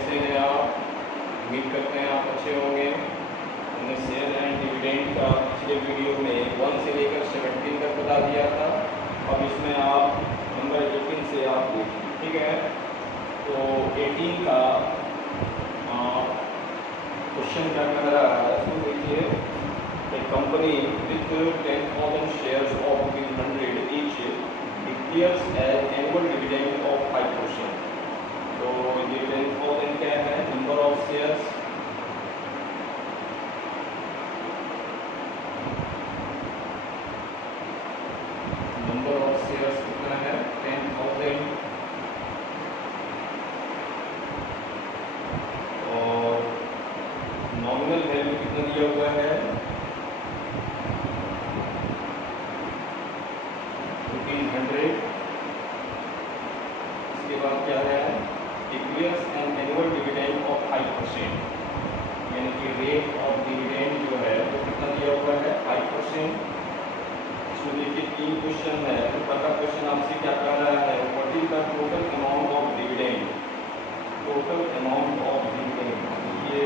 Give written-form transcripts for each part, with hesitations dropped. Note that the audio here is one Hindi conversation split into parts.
कैसे हैं आप? उम्मीद करते हैं आप अच्छे होंगे। हमने शेयर एंड डिविडेंड का पिछले वीडियो में 1 से लेकर 17 तक बता दिया था। अब इसमें आप नंबर 18 से आप देखिए, ठीक है। तो 18 का क्वेश्चन क्या कह रहा है, तो देखिए, a company with 10,000 shares of ₹100 each declares an annual dividend of 5%. तो ये 10,000 क्या है, number of shares, number of shares कितना है 10,000, और नॉमिनल वैल्यू कितना दिया हुआ है 1,500। इसके बाद क्या है, declares an annual dividend of 5%, यानी कि रेट ऑफ डिविडेंड जो है वो कितना दिया हुआ है 5%। इसमें देखिए 3 क्वेश्चन है। तो पहला क्वेश्चन आपसे क्या कह रहा है, what is the total amount of dividend, total amount of dividend, ये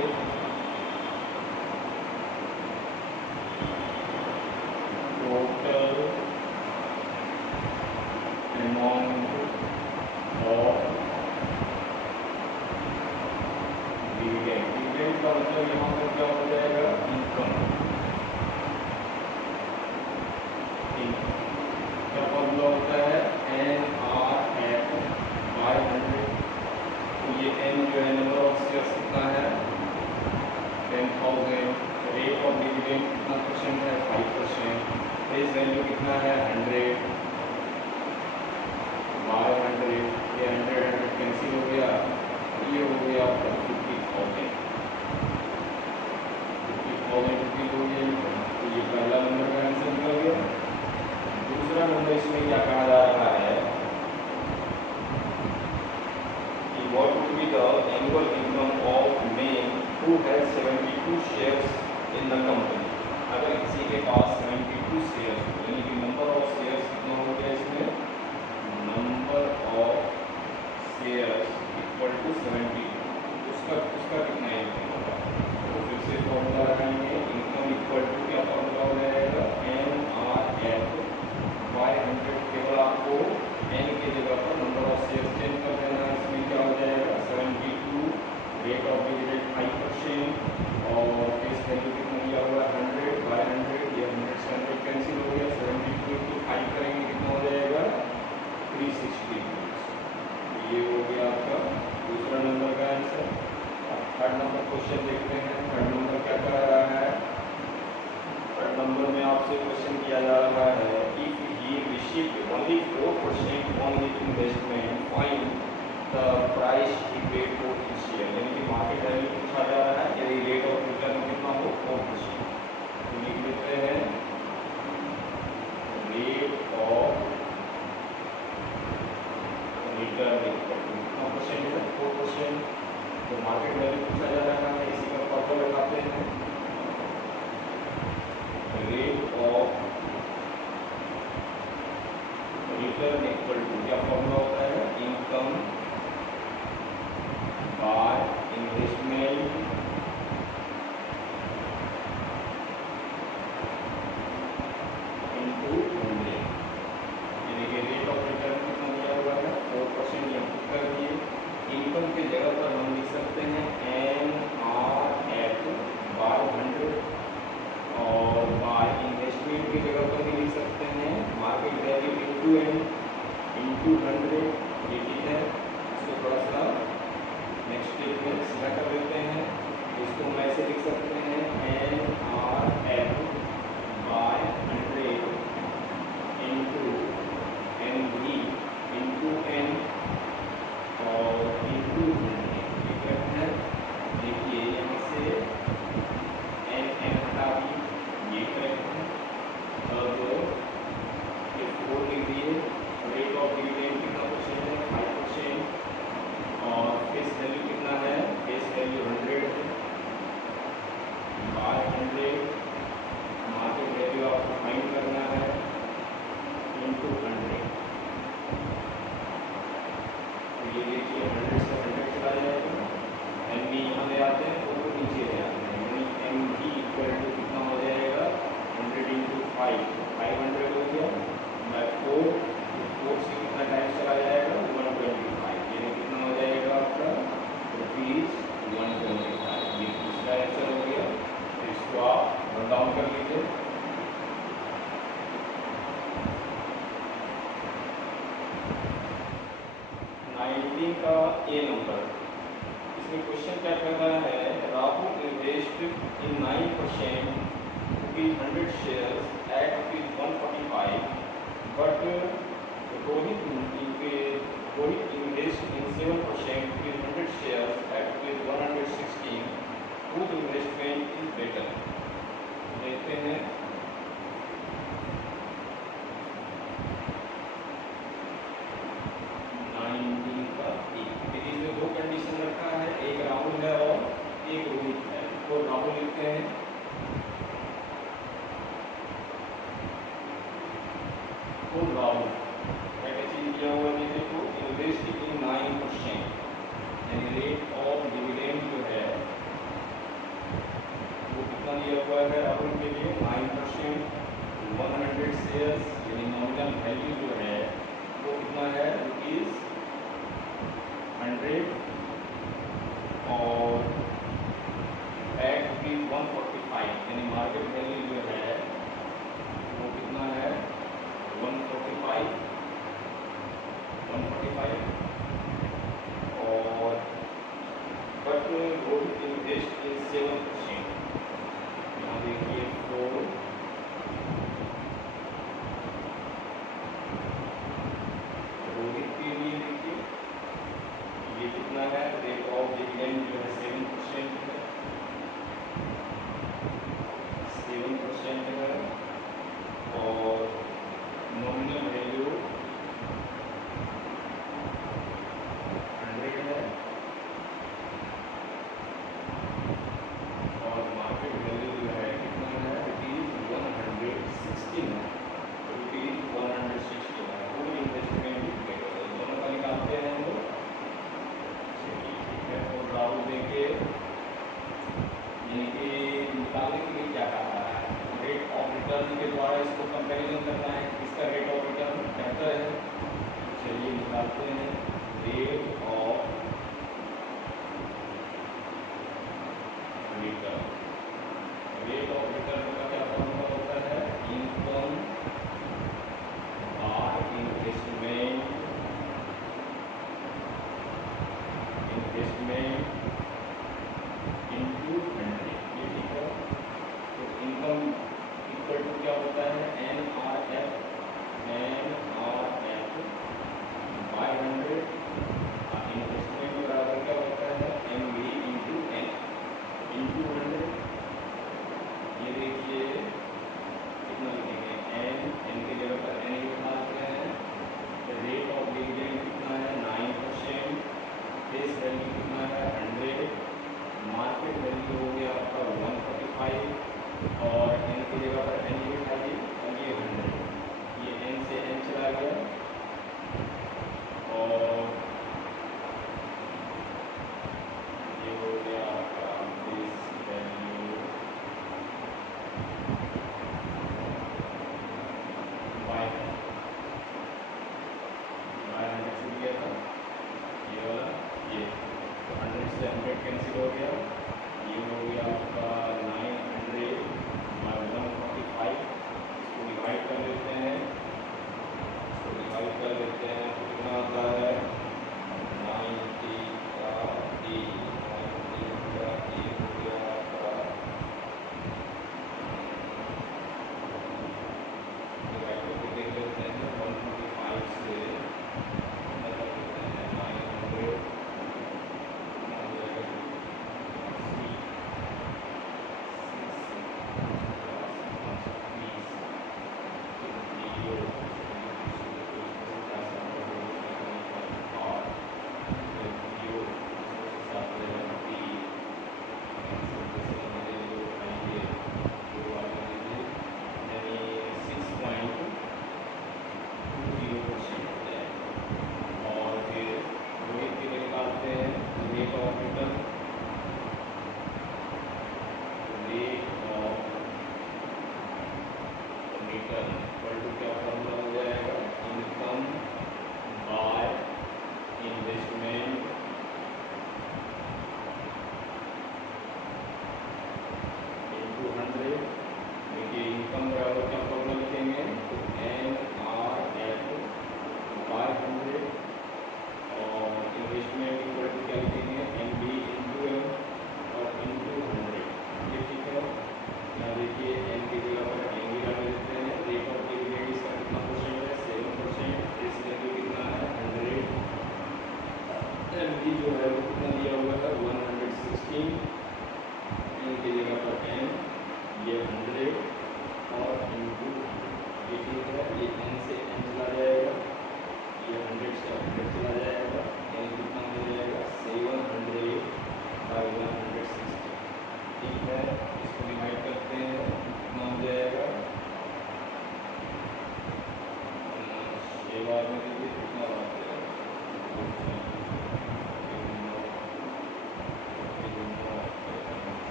total amount of dividend, dividend का मतलब यहाँ पर क्या हो जाएगा, इनकम। क्या फॉर्मूला होता है, NRF/100। तो ये n जो है नंबर ऑफ शेयर्स कितना है 10,000, रेट ऑफ डिविडेंड कितना परसेंट है 5%, फेस वैल्यू कितना है 100/100, ये 100 कैंसिल हो गया, ये हो गया आपका 50,000 रुपीज हो गया। तो ये पहला नंबर का आंसर निकल गया। दूसरा नंबर इसमें क्या कहा जा रहा है कि what would be the annual income of man who has 72 shares in the company। अगर किसी के पास 72 शेयर्स, यानी कि नंबर ऑफ शेयर्स कितना हो गया इसमें, number of shares equal to 72, उसका कितना इनकम होगा। तो फिर से फॉर्मूला लगाएंगे, इनकम इक्वल टू क्या फॉर्मूला हो जाएगा, NRF/100। केवल आपको n की जगह पर नंबर ऑफ शेयर्स चेंज कर देना है। इसमें क्या हो जाएगा 72, रेट ऑफ डिविडेंड 5%, और फेस वैल्यू कितना दिया हुआ है 100/100, ये 100 से 100 कैंसिल हो गया, 72 × 5 करेंगे कितना हो जाएगा 360। ये हो गया आपका दूसरा नंबर का आंसर। अब थर्ड नंबर क्वेश्चन देखते हैं। थर्ड नंबर क्या कह रहा है, थर्ड नंबर में आपसे क्वेश्चन किया जा रहा है, if he received only 4% on his investment, find the price he paid for each share। यानी कि मार्केट वैल्यू पूछा जा रहा है, यदि रेट ऑफ रिटर्न कितना हो 4%। तो लिख लेते हैं rate of return equal to कितना परसेंट है 4%। तो मार्केट वैल्यू पूछा जा रहा है, इसी का फॉर्मूला लगाते हैं, rate of return equal to क्या फॉर्मूला होता है, इनकम बाय इन्वेस्टमेंट इनटू 100। यानी कि रेट ऑफ रिटर्न कितना दिया हुआ है 4%, या पुट कर दिए। इनकम की जगह पर हम लिख सकते हैं NRF/100, और बाय इन्वेस्टमेंट की जगह पर भी लिख सकते हैं मार्केट वैल्यू इनटू 100। ये ठीक है। इसको थोड़ा सा नेक्स्ट स्टेप में सीधा कर देते हैं। इसको हम ऐसे लिख सकते हैं NRF/100 into NV into N और इनटू 100। ये करेक्ट है। देखिए यहाँ से NN हटा दी, ये करेक्ट है। अब ये 4 लिख दिए, रेट ऑफ डिविडेंड कितना परसेंट है 5%, और फेस वैल्यू कितना है, फेस वैल्यू 100 है, बाय 100, मार्केट वैल्यू आपको फाइंड करना है इनटू 100। तो ये देखिए 100 से 100 चला जाएगा, ए नंबर। इसमें क्वेश्चन क्या कर रहा है, Rahul invest in 9% ₹100 shares at ₹145, but Rohit invest in 7% ₹100 shares at ₹116. Whose investment is better? देखते हैं। इसमें दो कंडीशन रखा है, एक राहुल है और एक रोहित है। तो राहुल लिखते हैं, तो राहुल क्या चीज किया हुआ है, देखो इन्वेस्ट इन 9%, यानी रेट ऑफ डिविडेंड जो है वो कितना दिया हुआ है राहुल के लिए, 9%। 100 शेयर्स यानी नॉमिनल वैल्यू जो है वो कितना है, ₹100, और एट ₹145 यानी मार्केट वैल्यू जो है वो कितना है, 145, और बट रोहित इन्वेस्ट इन 7%। यहाँ देखिए, तो रोहित के लिए देखिए ये कितना है, रेट ऑफ डिविडेंड जो है 7% है, 7% है, और नॉमिनल वैल्यू 100 है, और मार्केट वैल्यू जो है कितना है, ₹116 है, ₹116 है। फुल इन्वेस्टमेंट दोनों का निकालते हैं हम लोग। ठीक है, तो राहुल देखिए यानी कि निकालने के लिए क्या कहा है, रेट ऑफ रिटर्न के द्वारा इसको कंपैरिजन करना है, इसका रेट ऑफ रिटर्न बेहतर है। चलिए निकालते हैं, rate of return. Rate of return का क्या फॉर्मूला होता है, इनकम बाय इन्वेस्टमेंट इंटू 100। ये ठीक है, तो इनकम इक्वल टू क्या होता है, NRF बाय 100। इन्वेस्टमेंट बराबर क्या होता है, MV इंटू N इंटू 100। ये देखिए कितना लिखेंगे, N की जगह पर N ही डालते हैं। रेट ऑफ डिविडेंड कितना है, 9%, फेस वैल्यू कितना है, 100, मार्केट वैल्यू हो गया आपका 145, और N की जगह पर N ही बिठा दी, और ये 100, ये N से N चला गया, और ये हो गया आपका फेस वैल्यू बाय 100 से दिया था, ये वाला, ये 100 से 100 कैंसिल हो गया, ये हो गया आपका 900 बाय 145। इसको डिवाइड कर लेते हैं, तो कितना आता है, 90 का E, 90 का E हो गया आपका, डिवाइड करके देख लेते हैं, 145 से मतलब कितने हैं, 900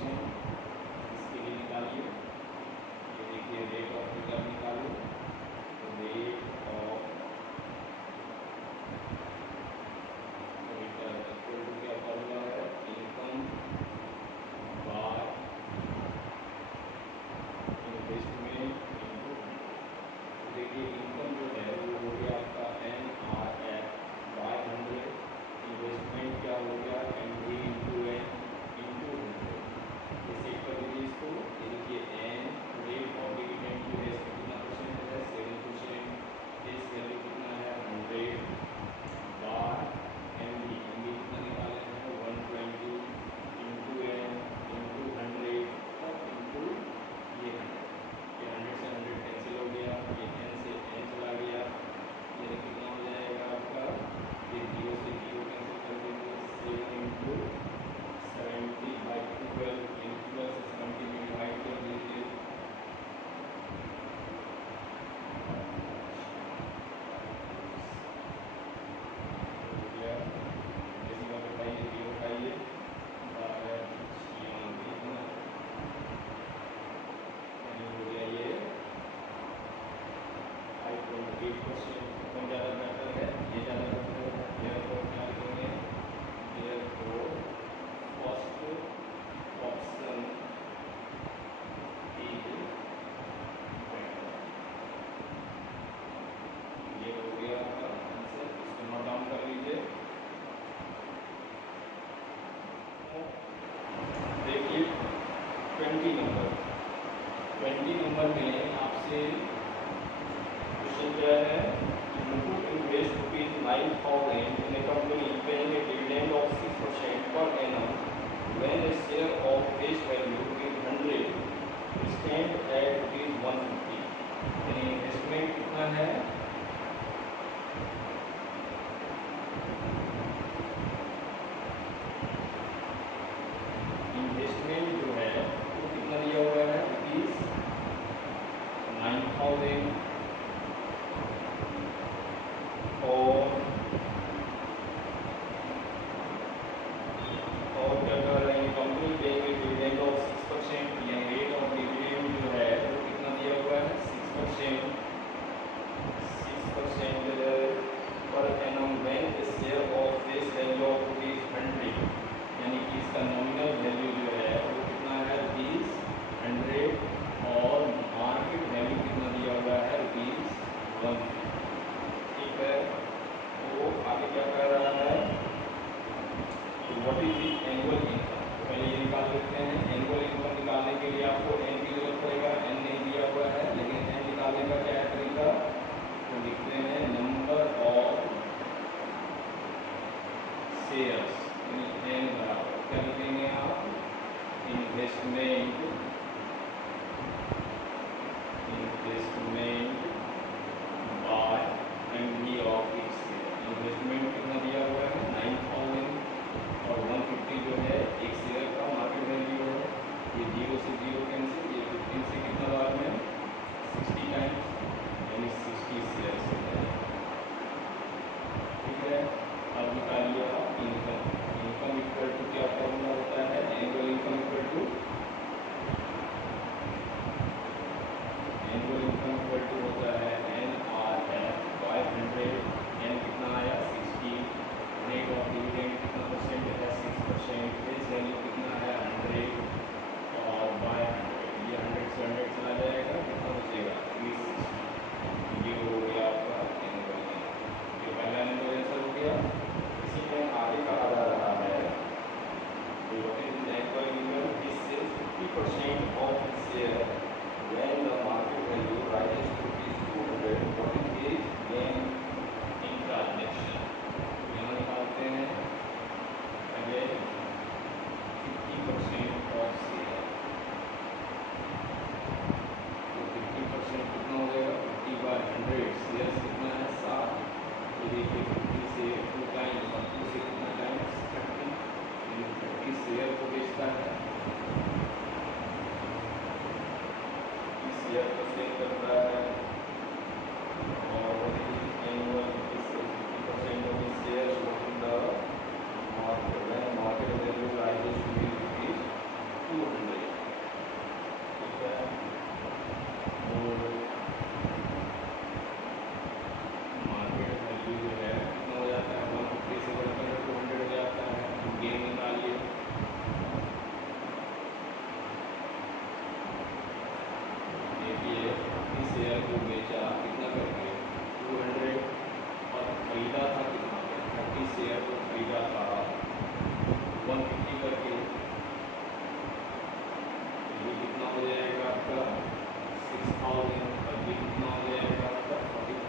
परसेंट, इसके लिए निकालिए। ये देखिए रेट ऑफ रिटर्न निकालो, तो rate of return equal to क्या फॉर्मूला है, इनकम बाय इन्वेस्टमेंट इनटू। देखिए इनकम जो है वो हो गया आपका NRF बाय 100, इन्वेस्टमेंट क्या हो गया MD इंटू N इंटू 100। ये सेट कर दीजिए इसको। ये देखिए N रेट ऑफ डिविडेंड जो है इसमें कितना परसेंट है, 7%। फेस वैल्यू कितना है 100 बाय MD, MD कितना निकाले हैं 120 इंटू N इंटू 100 और इंटू ये 100 से 100 कैंसिल हो गया, ये N से N चला गया, ये कितना हो जाएगा आपका, ये 0 से 0 कैंसिल कर देंगे, 7 इंटू 70 बाई 12, इन 12 से 70 में डिवाइड कर दीजिए। देखिए 20 नंबर में आपसे क्वेश्चन क्या है, to invest ₹9,000 in a company paying a dividend of 6% per annum when a share of face value is 100 stand at ₹150। यानी इन्वेस्टमेंट कितना है, इन्वेस्टमेंट जो है वो कितना दिया हुआ है ₹9,000 और क्या कर रहे हैं, कंपनी पेइंग डिविडेंड ऑफ 6%, यानी रेट ऑफ डिविडेंड जो है वो कितना दिया हुआ है 6% per annum when the share of face value of ₹100, यानी कि इसका नॉमिनल वैल्यू जो है वो कितना है ₹100 और मार्केट वैल्यू कितना दिया हुआ है ₹150। ठीक है, तो आगे क्या कर रहा है, what is the annual income, पहले ये निकाल लेते हैं। एनुअल इनकम निकालने के लिए आपको N की जरूरत पड़ेगा, N नहीं दिया हुआ है, लेकिन N निकालने का क्या है तरीका, तो लिखते हैं नंबर ऑफ शेयर्स, यानी N बराबर क्या लिखेंगे आप, investment by MD of each share. Investment कितना दिया हुआ है 9,000 और 150 जो है एक शेयर का मार्केट वैल्यू है, ये 0 से 0 कैंसिल, ये 15 से कितना बार में 60 टाइम्स, यानी 60 शेयर से है। ठीक है, अब निकालिए आप इनकम। इनकम इक्वल टू क्या फॉर्मूला होता है, एनुअल इनकम इक्वल टू होता है NRF बाय 100, N कितना आया 60, रेट ऑफ डिविडेंड कितना परसेंट है 6%, फेस वैल्यू कितना है 100 और बाय 100, ये 100 से 100 चला जाएगा, कितना बचेगा 360। ये हो गया आपका एनुअल इनकम, ये पहला एनुअल आंसर हो गया। इसी में आगे कहा जा रहा है what is the annual income, this sales 50% of share when the market value rises to ₹200, what is the gain in transaction। यहाँ निकालते हैं अगेन 50% ऑफ शेयर, तो 50% कितना हो जाएगा 50 बाय 100, शेयर कितना है 7, तो देखिए 50 से 2 टाइम्स और 2 से कितना टाइम्स 30, 30 शेयर को बेचता है, शेयर को सेल कर रहा है और 6000 और ये कितना हो जाएगा आपका